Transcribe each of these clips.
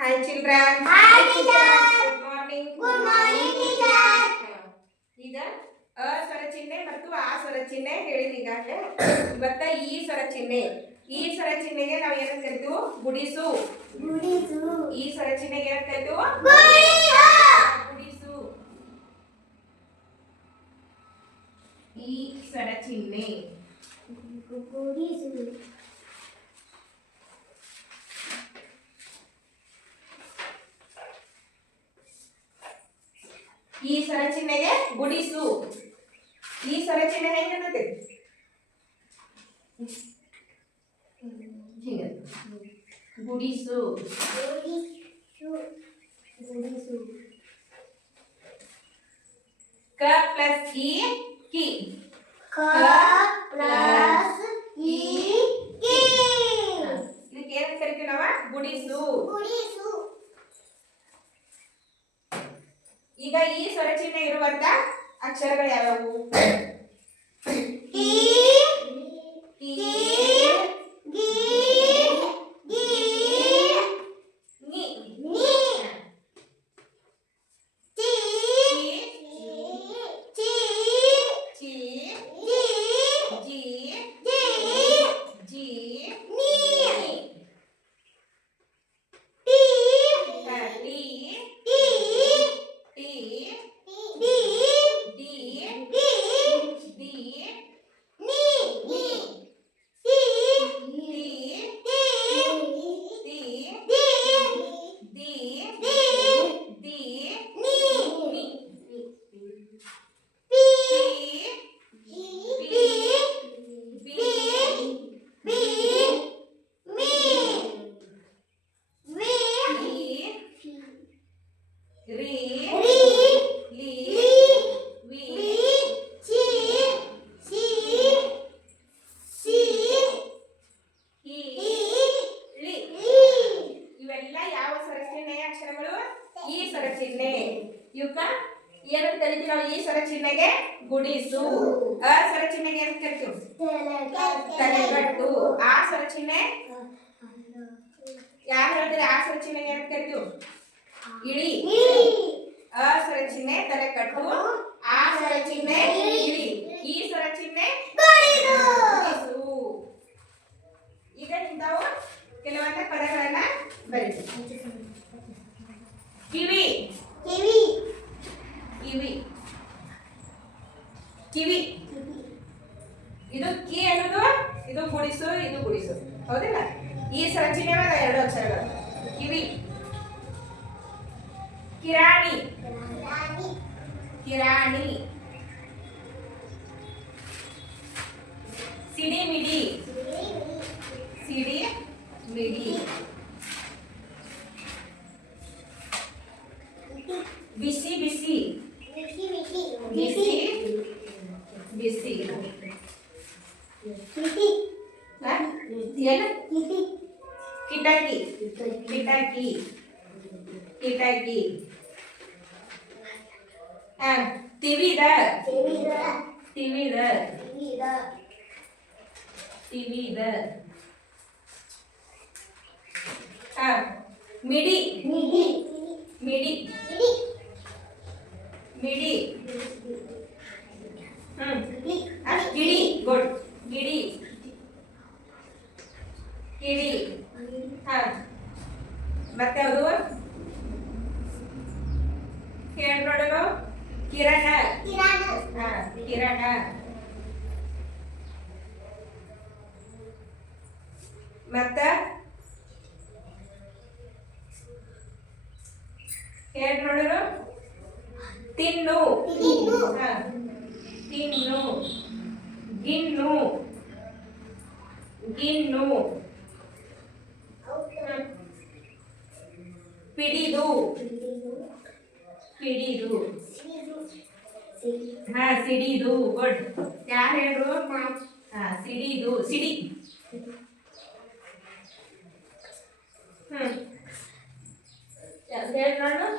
Hi children. Hi, teacher. Good morning. Good morning, teacher. ಈಗ ಅ ಸ್ವರ ಚಿಹ್ನೆ ಮತ್ತು ಆ ಸ್ವರ ಚಿಹ್ನೆ ಹೇಳಿದ ಈಗಾಗಲೇ ಇವತ್ತ ಈ ಸ್ವರ ಚಿಹ್ನೆ. ಈ ಸ್ವರ ಚಿಹ್ನೆಗೆ ನಾವು ಏನಂತ ಕರಿತೀವಿ? ಗುಡಿಸು. ಗುಡಿಸು. ಈ ಸ್ವರ ಚಿಹ್ನೆಗೆ ಏನಂತ ಕರಿತೀವಿ? ಗುಡಿಸು. ಈ ಸ್ವರ ಚಿಹ್ನೆ. ಗುಡಿಸು. ಈ ಸ್ವರ ಚಿಹ್ನೆಗೆ ಗುಡಿಸು. ಈ ಸ್ವರ ಚಿಹ್ನೆ ಹೆಂಗನ್ನತ್ತೆ ಹಿಂಗೆ. ಗುಡಿಸು. ಗುಡಿಸು ಕ ಪ್ಲಸ್ ಇ ಕಿ. ಕ ಪ್ಲಸ್ ಇ ಕಿ. ಇದಕ್ಕೆ ಏನಂತ ಕರಿತೀವಿ ನಾವ? ಗುಡಿಸು. ಗುಡಿಸು. ಈಗ ಈ ಸ್ವರ ಚಿಹ್ನೆ ಇರುವಂತ ಅಕ್ಷರಗಳು ಯಾವ್ಯಾವು ಟಿ ಟಿ, ಗಿ ಗಿ ನಿ, ನಿ ಟಿ ಚಿ, ಟಿ ಚಿ, ಜಿ ಜಿ, ಜಿ ಜಿ, ನಿ ಟಿ, ಟಿ ಹ, ಟಿ, ಟಿ ಟಿ, ಡಿ ಡಿ, ಡಿ ಡಿ, ನಿ ನಿ ಟಿ ಟಿ, ಟಿ ಟಿ, ಡಿ ದಿ, ಡಿ ದಿ, ನಿ ನಿ, ಪಿ ಟಿ, ಪಿ ಬಿ, ಬಿ ಮಿ ವಿ ರಿ, ರಿ, ರಿ ಲಿ, ಲಿ ವಿ, ವಿ ಸಿ ಸಿ ಸಿ ಹಿ, ಇ ಳಿ. ಲಿ ಇವೆಲ್ಲ ಯಾವ ಸ್ವರಚಿಹ್ನೆಯ ಅಕ್ಷರಗಳು ಈ ಸ್ವರಚಿಹ್ನೆ ಇವಕ್ಕ ಏನಂತ ಕರಿತೀವಿ ಚಿಹ್ನೆಗೆ ಗುಡಿಸು. ಅ ಸ್ವರಚಿಹ್ನೆಗೆ ಏನಂತ ಕರಿತೀವಿ ತಲೆಗಟ್ಟು. ಆ ಸ್ವರಚಿಹ್ನೆ ಯಾರು ಹೇಳಿದ್ರೆ ಆ ಸ್ವರಚಿಹ್ನೆಗೆ ಏನು ಕರಿತೀವಿ ಇಳಿ. ಅ ತಲೆ ಕಟ್ಟು ಆ ಸ್ವರ ಚಿಹ್ನೆ ಇಳಿ. ಈ ಸ್ವರ ಚಿಹ್ನೆ ಈಗ ಇಂಥವು ಕೆಲವೊಂದು ಪದಗಳನ್ನ ಬರೀತೀವಿ. ಕಿಟಕಿ ಹ ತಿವಿದ ತಿವಿದ ತಿವಿದ ಹ ಮಿಡಿ ಮಿಡಿ ಮಿಡಿ ಹ್ಮ್ ಆ, ಗಿಡಿ ಗುಡ್ ಗಿಡಿ ಗಿಡಿ ಹ ಮತ್ತೆ ಹೇಳಿ ನೋಡೋನು ತಿನ್ನು ತಿನ್ನು. ಹ ತಿನ್ನು ಗಿನ್ನು ಗಿನ್ನು ಪಿಡಿದು ಪಿಡಿದು ಹಾ ಸಿಡಿದು ಗುಡ್ ಯಾರು ಹೇಳ್ರು ಹಾ ಸಿಡಿದು ಸಿಡಿ ಹ್ಮ್ ಹೇಳಿ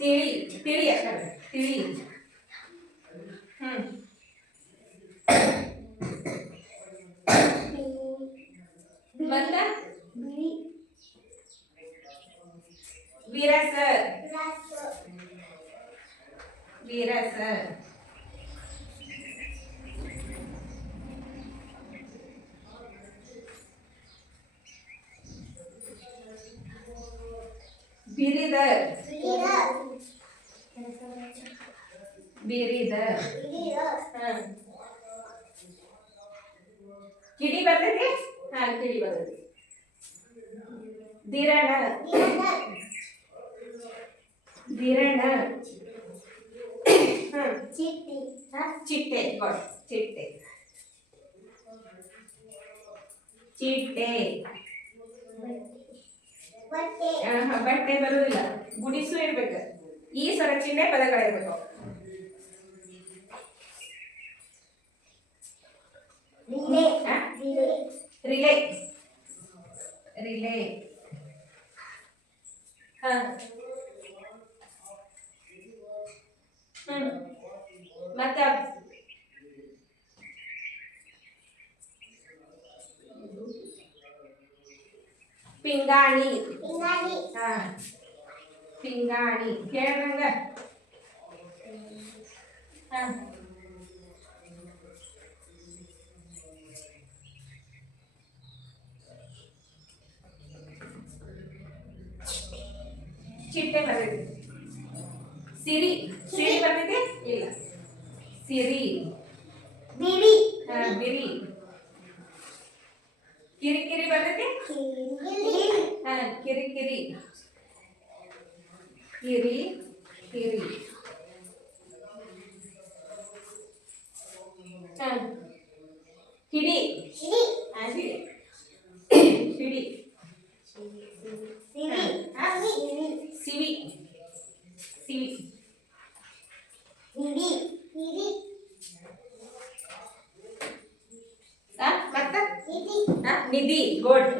तिळी तिळी तिळी. म्हणता विरासर विरासर ದಿರಣ ಹಾ ಚಿಟ್ಟೆ ಕೊಡ್ ಚಿಟ್ಟೆ ಚಿಟ್ಟೆ ಆಹಾ, ಬಟ್ಟೆ ಬರುವುದಿಲ್ಲ ಗುಡಿಸು ಇರ್ಬೇಕು ಈ ಸ್ವರಚಿಹ್ನೆ ಪದಗಳಿರ್ಬೇಕು ಆ? ರಿಲೇ ರಿಲೇ ಹಾ ಮತ್ತ ಪಿಂಗಾಣಿ ಹಾ ಪಿಂಗಾಣಿ ಕೇಳ್ರಂಗ ಹಾ ಚಿಟ್ಟೆ ಬರ್ತೈತಿ ಸಿರಿ ಸಿರಿ ಬರ್ತೈತಿ ಇಲ್ಲ ಸಿರಿ ಹಾ ಬಿರಿ ಕಿರಿಕಿರಿ ಬರ್ತೈತಿ ಹಾ ಕಿರಿಕಿರಿ ಕಿರಿ ಕಿರಿ ಹಾ ಹಿಡಿ ಹಾ ಹಿಡಿ ಹಿಡಿ ಹಾ ಸಿವಿ ಸಿವಿ ಹಾ ಮತ್ತ ಹಾ ನಿಧಿ ಗೋಲ್ಡ್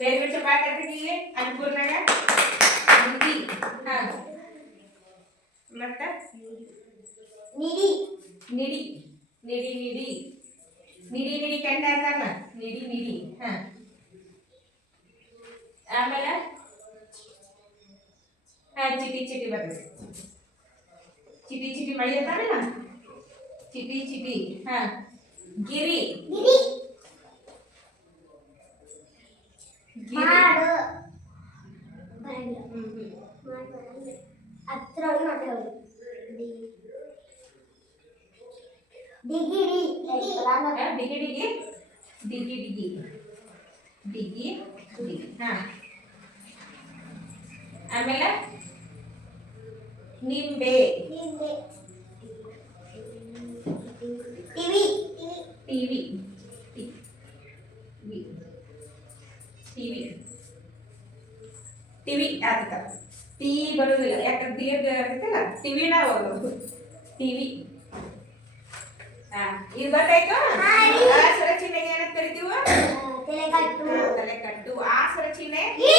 ಬೇರೆ ಬೇರೆ ಪಾಠ ಇಲ್ಲಿ ಅನ್ಪೂರ್ಣಾಗ ನಿಧಿ ಹಾ ಮತ್ತ ನಿಡಿ ನಿಡಿ ನಿಡಿ ನಿಡಿ ನಿಡಿ ಕೆಂಡ ಅಂತಾರಲ್ಲ ನಿಡಿ ನಿಡಿ ಹಾ ಆಮೇಲೆ ಹಾ ಚಿಟಿ ಚಿಟಿ ಬರ್ತದೆ ಚಿಟಿ ಚಿಟಿ ಮಳಿ ಅಂತಾರಲ್ಲ ಚಿಟಿ ಚಿಟಿ ಹಾ. ಗಿರಿ ಗಿರಿ ಹ್ಮ್ ಹತ್ರ ಆ, ಡಿಗಿ ಡಿಗಿ ಡಿಗಿ ಡಿಗಿ ಡಿಗಿ ಡಿಗಿ ಹಾ ಆಮೇಲೆ ನಿಂಬೆ ಟಿವಿ ಆತ ಟಿ ಬರೋದಿಲ್ಲ. ಯಾಕಂದ್ರೆ ದೀರ್ಘ ಇರ್ತೈತಲ್ಲ ಟಿವಿನ ಓದೋದು ಟಿವಿ ಇದು ಗೊತ್ತಾಯ್ತು? ಚಿಹ್ನೆಗೆ ಏನಂತ ಕರಿತೀವ? ತಲೆ ಕಟ್ಟು ಆ ಸ್ವರ ಚಿಹ್ನೆ ಈ.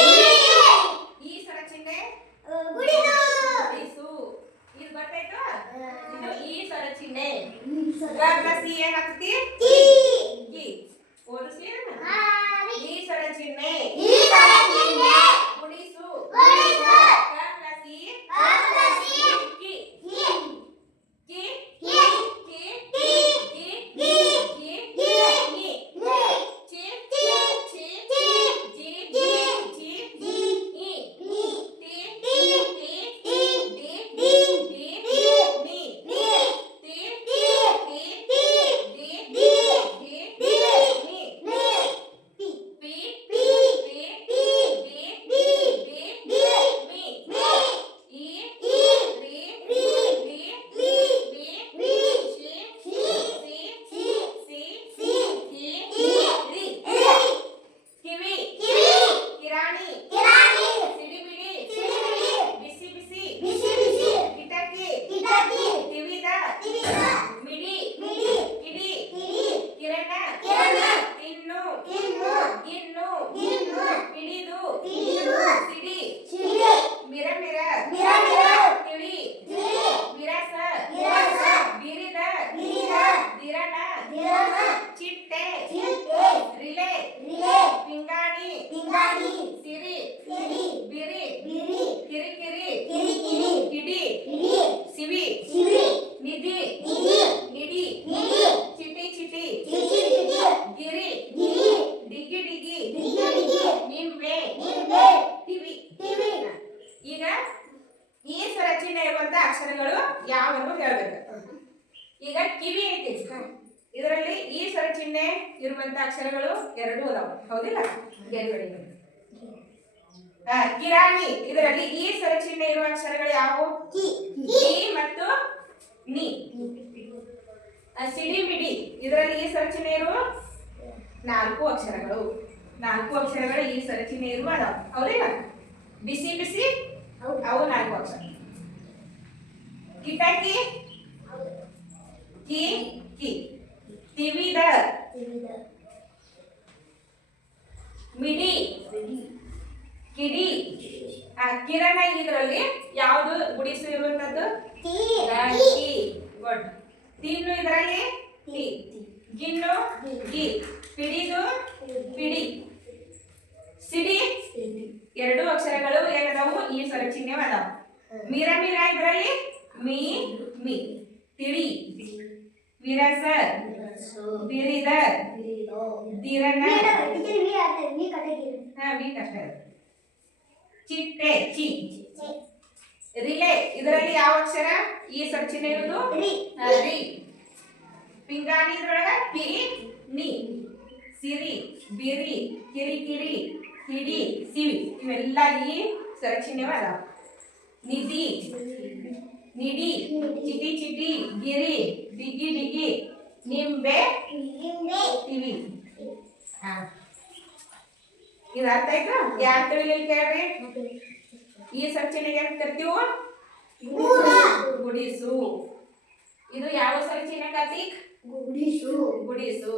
ಗುಡಿಸು. ಇದು ಗೊತ್ತಾಯ್ತು? ಇದು ಈ ಸ್ವರ ಸಿ ಏನಾಗ್ತತಿ ಆ, ಕಿರಾಣಿ ಇದರಲ್ಲಿ ಈ ಸ್ವರಚಿಹ್ನೆ ಇರುವ ಅಕ್ಷರಗಳು ಯಾವುವು? ಕಿ ಕಿ ಮತ್ತು ನಿ. ಸಿಡಿಮಿಡಿ. ಇದರಲ್ಲಿ ಈ ಸರಚನೆಯರು ಇರುವ ನಾಲ್ಕು ಅಕ್ಷರಗಳು. ನಾಲ್ಕು ಅಕ್ಷರಗಳು ಈ ಸರಚನೆ ಇರುವ ಅದಾವ ಹೌದಿಲ್ಲ ಬಿಸಿ ಬಿಸಿ. ಅವು ನಾಲ್ಕು ಅಕ್ಷರ. ಕಿಟಕಿ? ಕಿ ಕಿ. ತಿವಿದ. ಮಿಡಿ. ಕಿಡಿ. ಕಿರಣ ಇದರಲ್ಲಿ ಯಾವುದು ಗುಡಿಸು ಇರುವಂತದ್ದು ಗುಡ್ ತಿನ್ನು ಇದರಲ್ಲಿ ಗಿನ್ನು ಗಿ. ಪಿಡಿದು ಪಿಡಿ. ಸಿಡಿ. ಎರಡು ಅಕ್ಷರಗಳು ಏನದವು? ಈ ಸ್ವರಚಿಹ್ನೆ ಅದಾವ ಮೀರ ಮೀರ ಇದರಲ್ಲಿ ಮೀ ಮಿ. ತಿಳಿ. ವಿರಸ. ಬಿರಿದ. ದಿರನ ಹಾ ಮೀ ಕಷ್ಟ. ಚಿಟ್ಟೆ ಚಿ. ರಿಲೆ ಇದರಲ್ಲಿ ಯಾವ ಅಕ್ಷರ? ಈ ಸರ್ ಇರುವುದು ಹಾ, ರಿ. ಪಿಂಗಾಣಿ ಇದ್ರೊಳಗ ಪಿ ನಿ. ಸಿರಿ ಬಿರಿ ಕಿರಿಕಿರಿ ಹಿಡಿ ಸಿವಿ. ಇವೆಲ್ಲ ಈ ಸ್ವರಚಿಹ್ನೆ ಅದಾವ. ನಿಧಿ ನಿಡಿ ಚಿಟಿ ಚಿಟಿ ಗಿರಿ ಡಿಗಿ ಡಿಗಿ ನಿಂಬೆ ಟಿವಿ ಹಾ. ಇದು ಅರ್ಥ ಆಯ್ತಾ ಯಾರು ತಿಳಿಲಿಲ್ಲ ಕೇಳ್ರಿ? ಈ ಸ್ವರಚಿಹ್ನೆಗೆ ಏನ್ ಕರಿತೀವು? ಗುಡಿಸು. ಇದು ಯಾವ ಸ್ವರಚಿಹ್ನೆ ಕಾರ್ತಿಕ್? ಗುಡಿಸು.